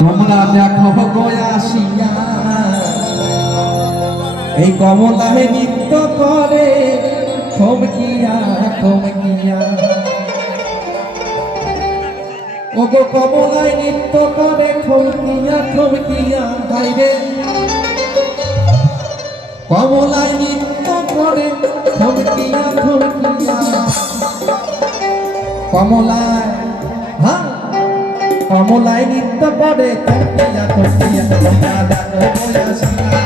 তোমরা দেখো গয়াসিয়া এই কমলায় নৃত্য করে থমকিয়া থমকিয়া ও গো কমলায় নৃত্য করে থমকিয়া থমকিয়া ভাইরে কমলায় নৃত্য করে থমকিয়া থমকিয়া কমলায় হ্যাঁ কমলায় নৃত্য করে থমকিয়া থমকিয়া তোমরা দেখো গয়াসিয়া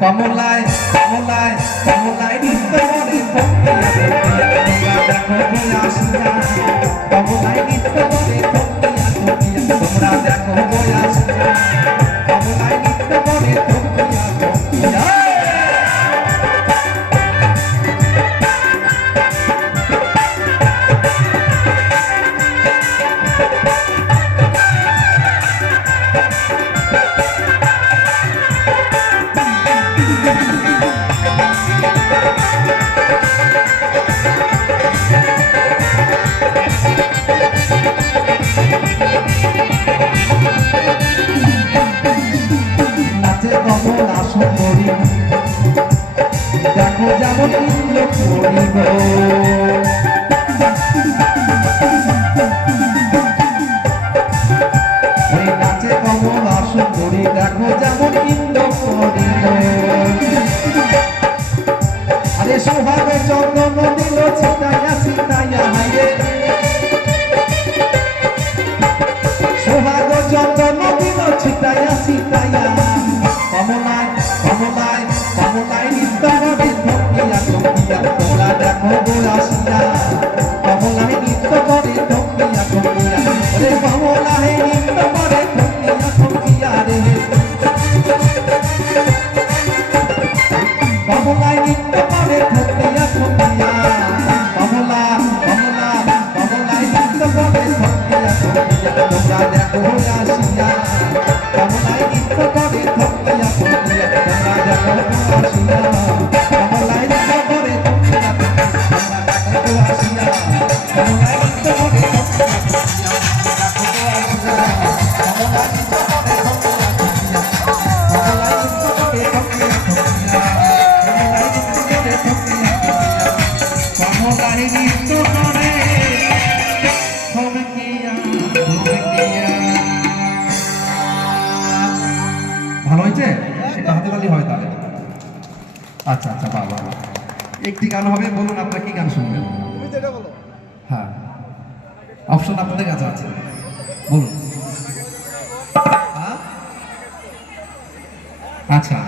কমলায় কমলায় কমলায় নৃত্য করে কমলায় নৃত্য করে তোমরা দেখো গয়াসিয়া কমলায় নৃত্য করে দেখো যেমন ইন্দ্র করিব ওই নাচে কমলা সুন্দরী দেখো যেমন ইন্দ্র করিব আরে সোহাগে চন্দন দিল ছিটাইয়া ছিটাইয়া হাইরে সোহাগ চন্দন দিল ছিটাইয়া ছিটাইয়া কমলায় কমলায় কমলায় নৃত্য করে থমকিয়া থমকিয়া তোমরা দেখো গয়াসিয়া কমলায় নৃত্য করে থমকিয়া থমকিয়া রে কমলায় নৃত্য করে থমকিয়া থমকিয়া রে কমলায় নৃত্য করে থমকিয়া থমকিয়া কমলা কমলা কমলায় নৃত্য করে থমকিয়া থমকিয়া তোমরা দেখো গয়াসিয়া কমলায় নৃত্য করে থমকিয়া থমকিয়া তোমরা দেখো গয়াসিয়া কমলায় নৃত্য করে থমকিয়া তোমরা দেখো গয়াসিয়া কমলায় নৃত্য করে ভালো হয়েছে এটা হাতে তালি হয় তাহলে আচ্ছা আচ্ছা ভালো একটি গান হবে বলুন আপনারা কি গান শুনবেন হ্যাঁ অপশন আপনাদের কাছে আছে বলুন আচ্ছা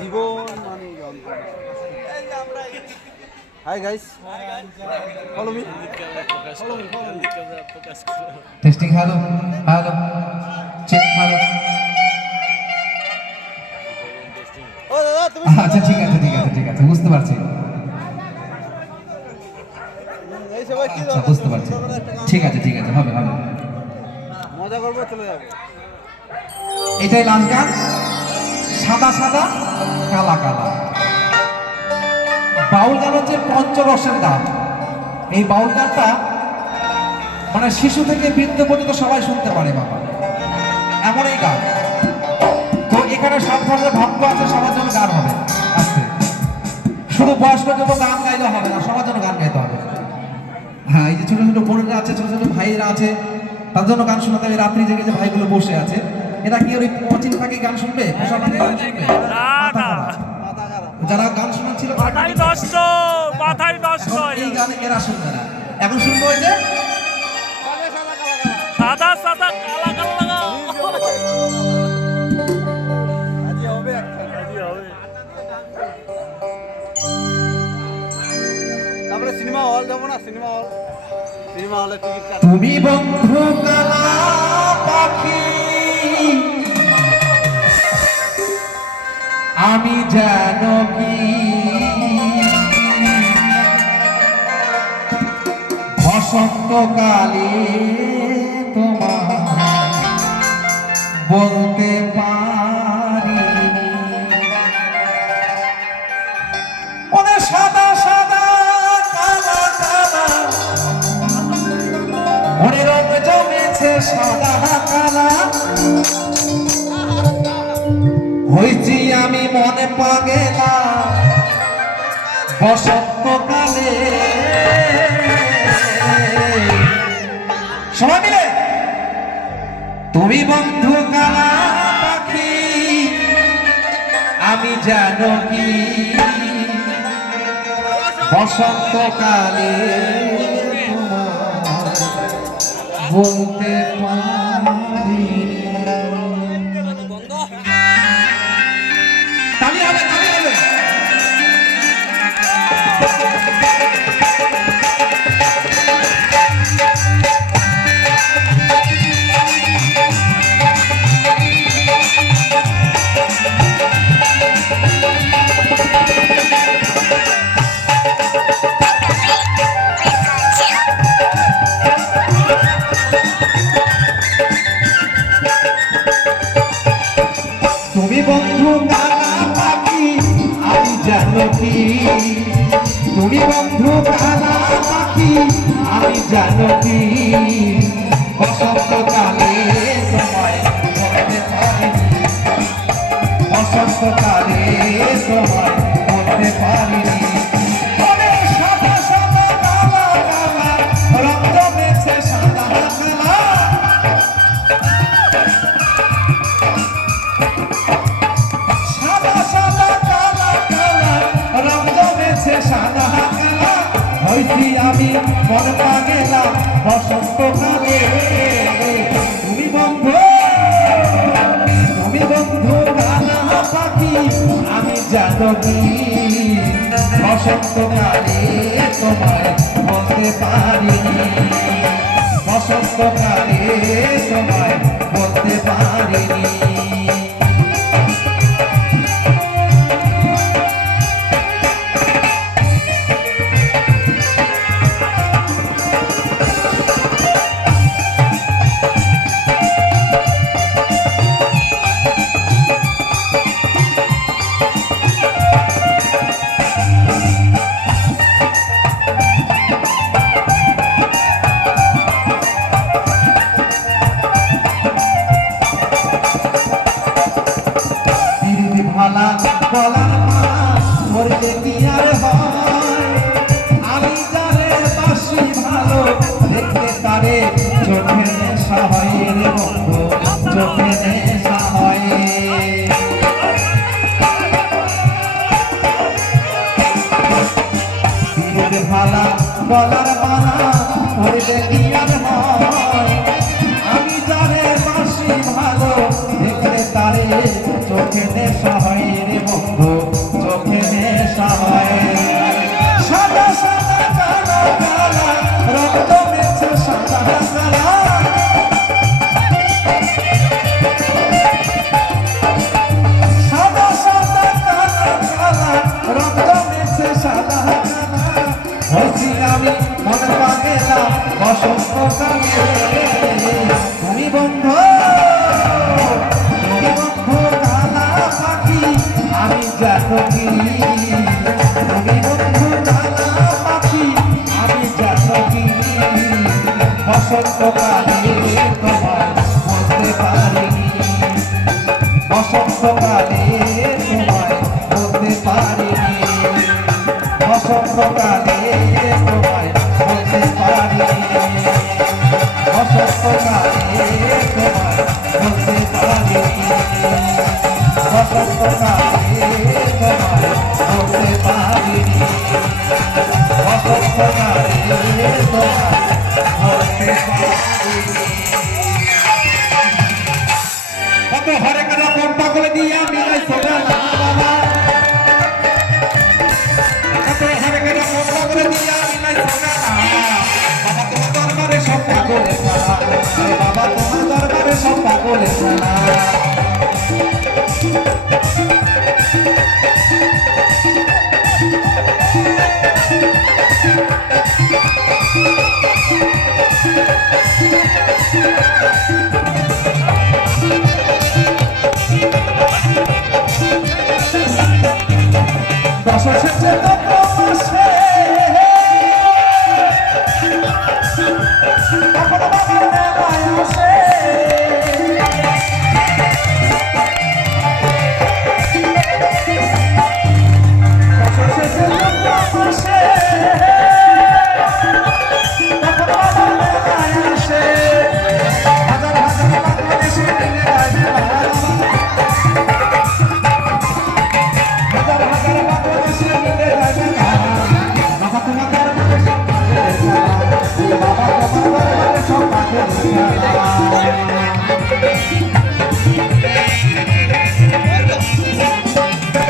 জীবন মানে hi guys follow me testing hello hello check hello ও দাদা তুমি আচ্ছা ঠিক আছে বুঝতে পারছি কি আচ্ছা দরকার? বুঝতে পারছি ছোটখাটো একটা গান ঠিক আছে ঠিক আছে হবে হবে মজা করবো চলে যাবো। এটাই লাস্ট গান সাদা সাদা কালা কালা বাউল গান হচ্ছে পঞ্চরসের গান এই বাউল গানটা মানে শিশু থেকে বৃদ্ধ পর্যন্ত সবাই শুনতে পারে বাবা এমন এই গান তো এখানে সব ধরনের ভক্ত আছে সবার জন্য গান হবে আজকে শুধু বয়স্কদের জন্য গান গাইলে হবে না সবার জন্য গান গাইতে হবে হ্যাঁ এই যে ছোট ছোট বোনেরা আছে ছোট ছোট ভাইয়েরা আছে তার জন্য গান শোনাতে হবে রাত্রি জেগে যে ভাইগুলো বসে আছে এরা কি ওই কোচিং ফাঁকে গান শুনবে পোষা ফাঁকে গান শুনবে মাথা খারাপ। মাথা খারাপ। যারা গান শোনাচ্ছিল তারা মাথায় নষ্ট মাথায় নষ্ট এখন এই গান এরা শুনবে না এখন শুনবো ওই যে সাদা সাদা কালা কালা। সাদা সাদা কালা কালা লাগাও আজই হবে একটা। আজই হবে তারপরে সিনেমা হল যাবো না সিনেমা হল সিনেমা হলে টিকিট কাট তুমি বন্ধু কালা পাখি আমি যেন কি বসন্তকালে তোমার বলতে পারি ওরে সাদা সাদা কালা কালা ওরে রং জমেছে সাদা কালা হয়েছি আমি মনে পাগেলা বসন্তকালে সবাই মিলে তুমি বন্ধু কালা পাখি আমি জানো কি বসন্তকালে তোমার বলতে পারি তালি হবে তালি হবে তুমি বন্ধু কালা পাখি আমি জানো কি তুমি বন্ধু কালা পাখি আমি জানো কি বসন্তকালে সময় বলতে পারিনি বসন্তকালে সময় বলতে পারিনি ওরে সাদা সাদা কালা কালা রং জমেছে সাদা কালা সাদা সাদা কালা কালা রং জমেছে সাদা কালা হইছি আমি মন পাগেলাম বসন্তকালে তুমি বন্ধু কালা পাখি আমি জানো কি বসন্তকালে তোমায় বলতে পারিনি বসন্তকালে তোমায় বলতে পারিনি ভালা গলার মালা ধরলে কি আর হয় আমি যারে বাসি ভালো দেখতে তারে চোখে নেশা হয় রে বন্ধু চোখে নেশা হয় ভালা গলার মালা ধরলে কি আর হয় আমি যারে বাসি ভালো দেখতে তারে চোখে নেশা হয় রে বন্ধু চোখে নেশা হয় সাদা সাদা কালা কালা রক্ত মেছে সাদা কালা সাদা সাদা কালা কালা রক্ত মেছে সাদা কালা হয়েছি আমি মনে পাগেলাম বসন্তকালে তুমি বন্ধু কালা পাখি আমি জানকি তুমি বন্ধু কালা পাখি আমি জানকি বসন্তকালে তোমায় বলতে পারিনি বসন্তকালে তোমায় বলতে পারিনি বসন্তকালে তোমায় বলতে পারিনি বসন্তকালে তোমায় বলতে পারিনি বসন্তকালে তোমায় বলতে পারিনি বসন্তকালে তোমায় বলতে পারিনি কত হরেক রকম পাগল দিয়ে মিলাই সোনা বাবা কত হরেক রকম পাগল দিয়ে মিলাই সোনা বাবা তোমার দরবারে সব পাগলের খেলা বাবা তোমার দরবারে সব পাগলের খেলা শেষে তো প্রমাসে এখন বাবার মেলায় আসে শেষে তো প্রমাসে এখন বাবার মেলায় আসে হাজার হাজার বাংলাদেশি মিলে যায় মেলা হাজার হাজার বাংলাদেশি মিলে যায় মেলা বাবা তোমার দরবারে সব পাগলের খেলা বাবা তোমার দরবারে সব পাগলের খেলা